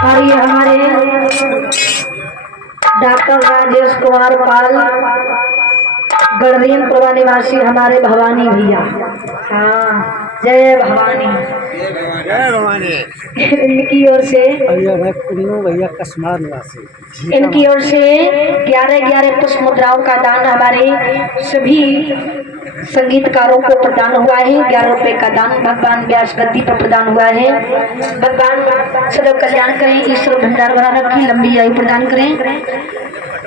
और ये हमारे डॉक्टर राजेश कुमार पाल गढ़वीन पुरवा निवासी हमारे भवानी भैया। हाँ, जय भवानी, जय भवानी। इनकी ओर से भैया कसमार निवासी, इनकी ओर से 11 पुष्प मुद्राओं का दान हमारे सभी संगीतकारों को प्रदान हुआ है। 11 रुपए का दान भगवान व्यास गद्दी पर प्रदान हुआ है। भगवान सदैव कल्याण करें, ईश्वर भंडार भरा रखें, लंबी आयु प्रदान करें।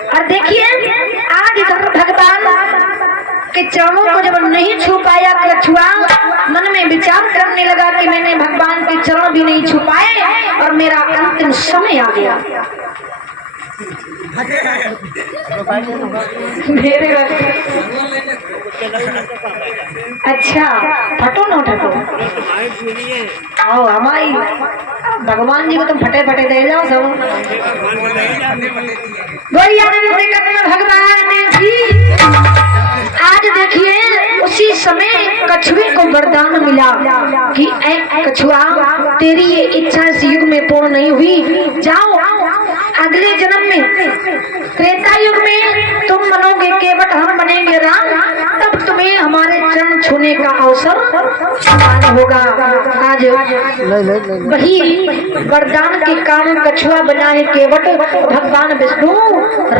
और देखिए आज इधर भगवान के चरणों को जब नहीं छू पाया कछुआ मन में विचार करने लगा कि मैंने भगवान के चरण भी नहीं छू पाए और मेरा अंतिम समय आ गया। मेरे अच्छा फटो न उठो आओ हमारी भगवान जी को तुम फटे फटे दे जाओ सब। भगवान जी आज देखिए उसी समय कछुए को वरदान मिला कि ऐ कछुआ तेरी ये इच्छा इस युग में पूर्ण नहीं हुई, जाओ अगले जन्म में त्रेता युग में तुम बनोगे केवट, हम बनेंगे राम, तब तुम्हें हमारे चरण छूने का अवसर होगा। आज वही वरदान के कारण कछुआ बना है केवट, भगवान विष्णु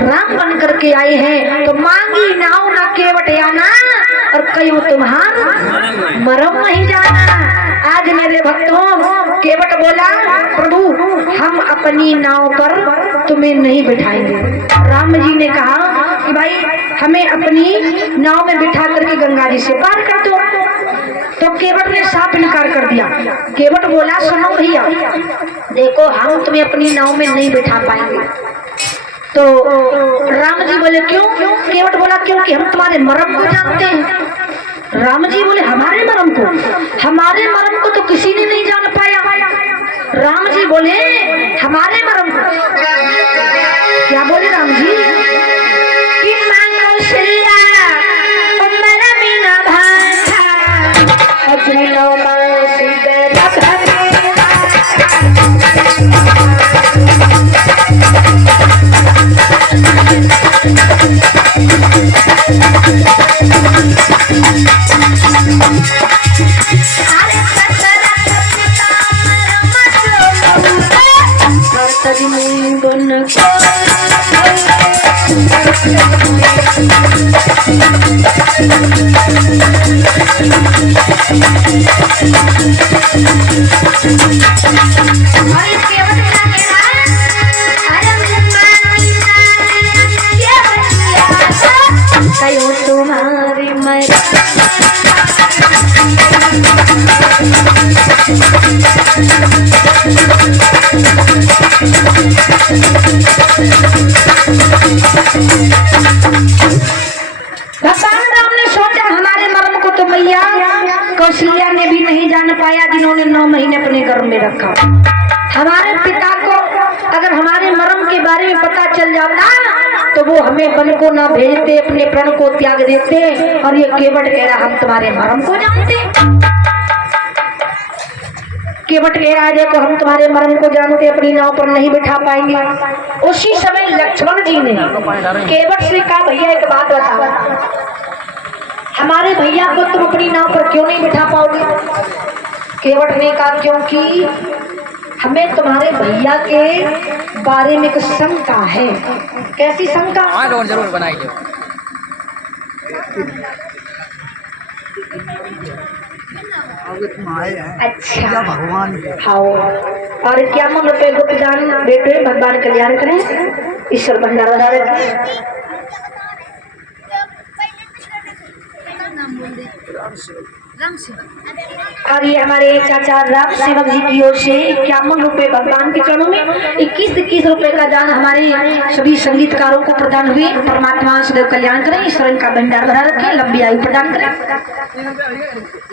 राम बन करके आए हैं। तो मांगी नाव ना केवट आना और कयो तुम्हार मरम नहीं जाना। आज मेरे भक्तों केवट बोला प्रभु हम अपनी नाव पर तुम्हें नहीं बिठाएंगे। राम जी ने कहा कि भाई हमें अपनी नाव में बिठा करके गंगा जी से पार कर दो। तो केवट ने साफ इनकार कर दिया। केवट बोला सुनो भैया देखो हम तुम्हें अपनी नाव में नहीं बिठा पाएंगे। तो राम जी बोले क्यों? केवट बोला क्योंकि हम तुम्हारे मर्म को जानते हैं। राम जी बोले हमारे मर्म को? हमारे मर्म को तो किसी ने नहीं जान पाया। राम जी बोले हमारे मर्म को क्या बोले राम जी कि मांगो सिया उम्र बिना भाषा अजनो तुम्हारी मैं भगवान राम ने सोचा हमारे मर्म को तो मैया कौशल्या ने भी नहीं जान पाया जिन्होंने 9 महीने अपने गर्भ में रखा। हमारे पिता को अगर हमारे मर्म के बारे में पता चल जाता तो वो हमें वन को ना भेजते, अपने प्रण को त्याग देते। और ये केवट कह रहा हम तुम्हारे मर्म को जानते। केवट कह रहा है देखो हम तुम्हारे मर्म को जानते, अपनी नाव पर नहीं बिठा पाएंगे। उसी समय लक्ष्मण जी ने केवट से कहा भैया एक बात बताओ, हमारे भैया को तुम अपनी नाव पर क्यों नहीं बिठा पाओगे? केवट ने कहा क्योंकि हमें तुम्हारे भैया के बारे में कुछ शंका है। कैसी शंका? जरूर बनाइए। अच्छा भगवान आओ और क्या मन रुपए गुप्त दान बेटे भगवान कल्याण करें, ईश्वर भंडार भरा रखें। और ये हमारे चाचा राम सेवक जी की ओर से 51 रुपए भगवान के चरणों में 21 रुपए का दान हमारे सभी संगीतकारों को प्रदान हुए। परमात्मा सदैव कल्याण करें, ईश्वर का भंडार भरा रखे, लंबी आयु प्रदान करें।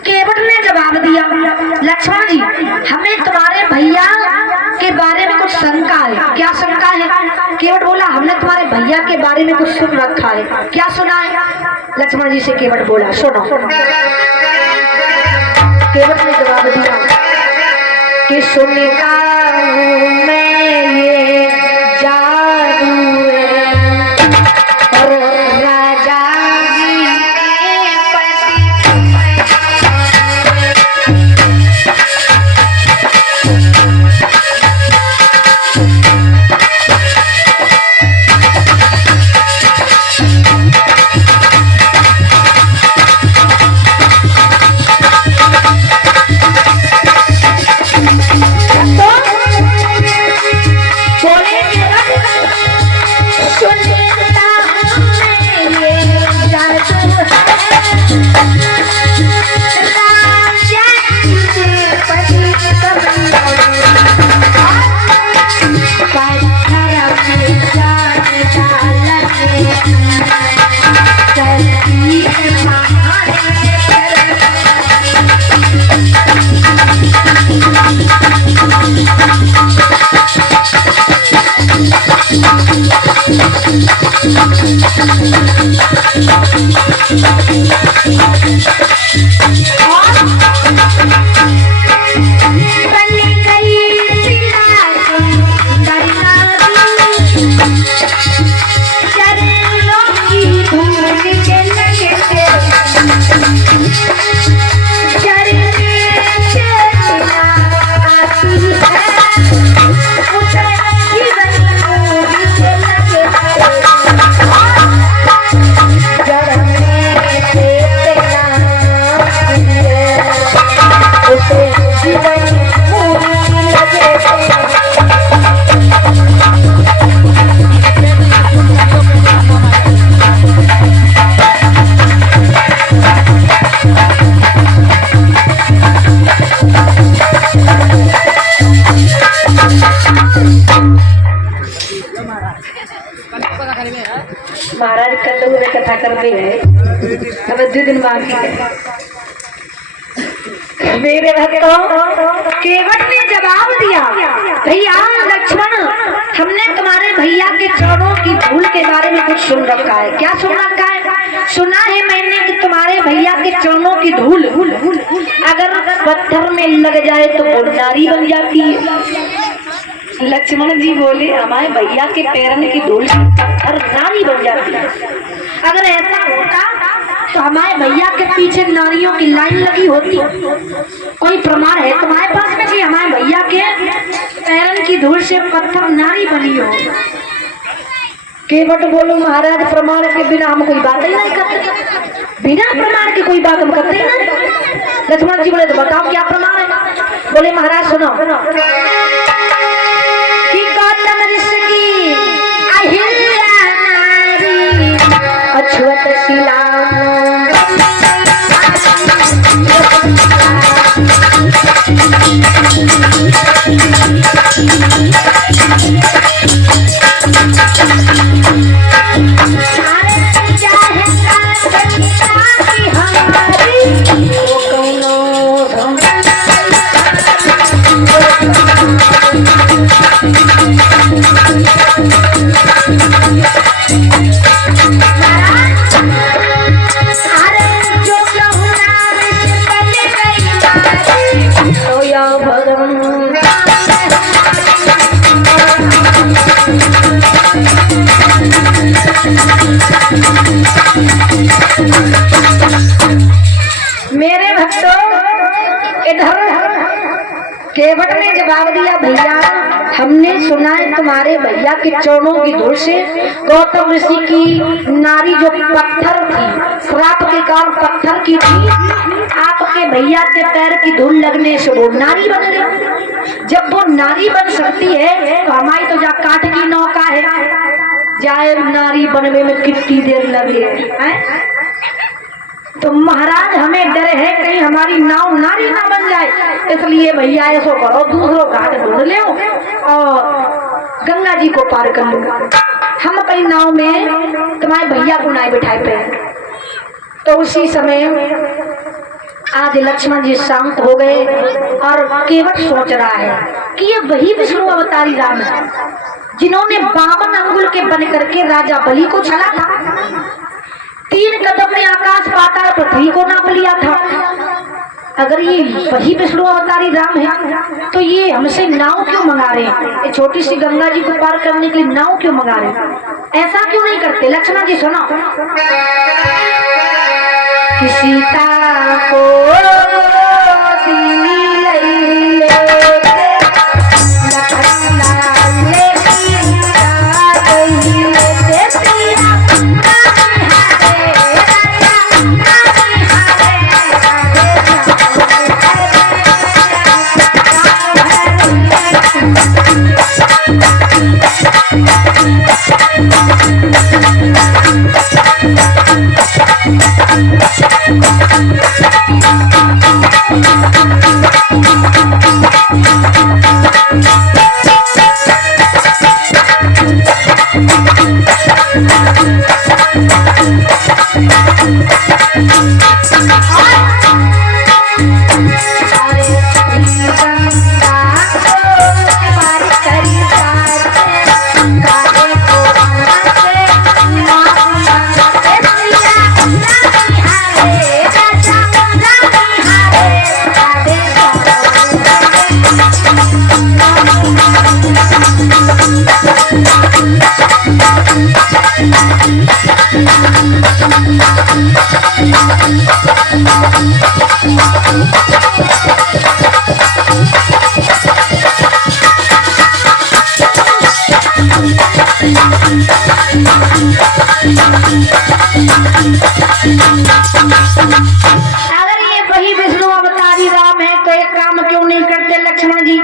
केवट ने जवाब दिया, लक्ष्मण जी हमें तुम्हारे भैया के बारे में कुछ शंका है। क्या शंका है? केवट बोला, हमने तुम्हारे भैया के बारे में कुछ सुन रखा है। क्या सुना है? लक्ष्मण जी से केवट बोला, सुनो। केवट ने जवाब दिया कि सुनता हूं मैं ये जादू और राजा जी के पति। महाराज कल हुए कथा कर रहे हैं, अब 2 दिन बाकी है। मेरे भक्तों, केवट ने जवाब दिया, भैया लक्ष्मण हमने तुम्हारे भैया के चरणों की धूल के बारे में कुछ सुन रखा है। क्या सुन रखा है? सुना है मैंने कि तुम्हारे भैया के चरणों की धूल अगर पत्थर में लग जाए तो बुढ़नारी बन जाती है। लक्ष्मण जी बोले, हमारे भैया के पैरन की धूल और नारी बन जाती है। अगर ऐसा होता तो हमारे भैया के पीछे नारियों की लाइन लगी होती। कोई प्रमाण है तुम्हारे पास में कि हमारे भैया के पैरन की धूल से पत्थर नारी बनी हो? केवट बोलो, महाराज प्रमाण के बिना हम कोई बात ही नहीं करते, बिना प्रमाण के कोई बात हम करते ही नहीं। लक्ष्मण जी बोले, तो बताओ क्या प्रमाण है? बोले, महाराज सुनो कि गौतम ऋषि की अहिल्या नारी अछूत शिला मेरे भक्तों, इधर केवट ने जवाब दिया, भैया हमने सुना है तुम्हारे भैया के चरणों की धूल से गौतम ऋषि की नारी जो पत्थर थी, श्राप के कारण पत्थर की थी, आपके भैया के पैर की धूल लगने से वो नारी बन गई। जब वो नारी बन सकती है तो हमारी तो जा काठ की नौका है, जाए नारी बनने में कितनी देर लगे है? तो महाराज हमें डर है कहीं हमारी नाव नारी ना बन जाए, इसलिए भैया ऐसो करो दूसरो घाट ढूंढ ले और गंगा जी को पार कर लो। हम अपनी नाव में तुम्हारे भैया को नाई बिठाए पे। तो उसी समय आज लक्ष्मण जी शांत हो गए और केवल सोच रहा है कि ये वही विष्णु अवतारी राम है जिन्होंने 52 अंगुल के बन करके राजा बलि को छला था, 3 कदम में आकाश पाताल पृथ्वी को नाप लिया था। अगर ये वही विष्णु अवतारी राम है तो ये हमसे नाव क्यों मंगा रहे हैं? ये छोटी सी गंगा जी को पार करने के लिए नाव क्यों मंगा रहे हैं? ऐसा क्यों नहीं करते? लक्ष्मण जी सुनो, सीता को अगर ये वही विष्णु अवतारी राम है तो एक काम क्यों नहीं करते लक्ष्मण जी?